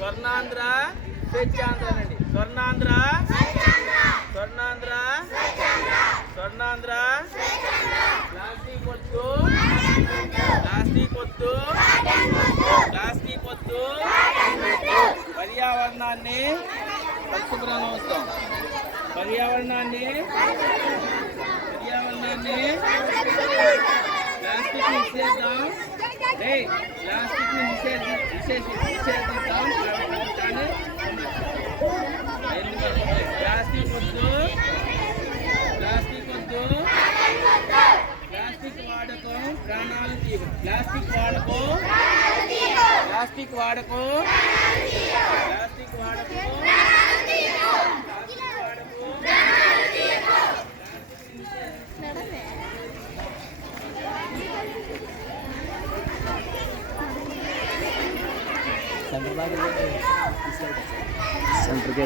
స్వర్ణాంధ్ర స్వేచ్ఛాంధ్ర అండి. స్వర్ణాంధ్ర స్వర్ణాంధ్ర స్వర్ణాంధ్ర. ప్లాస్టిక్ వద్దు, ప్లాస్టిక్ వద్దు, ప్లాస్టిక్ వద్దు. పర్యావరణాన్ని పరిశుభ్రంగా ఉంచుతాం. పర్యావరణాన్ని ప్లాస్టిక్ నిషేధిద్దాం. ప్లాస్టిక్ నిషేధిద్దాం. ప్లాస్టిక్ వద్దు, ప్లాస్టిక్ వద్దు. ప్లాస్టిక్ వాడకం ప్రాణాలు తీరు. ప్లాస్టిక్ వాడకం, ప్లాస్టిక్ వాడకం, ప్లాస్టిక్ వాడకం. सेंटर के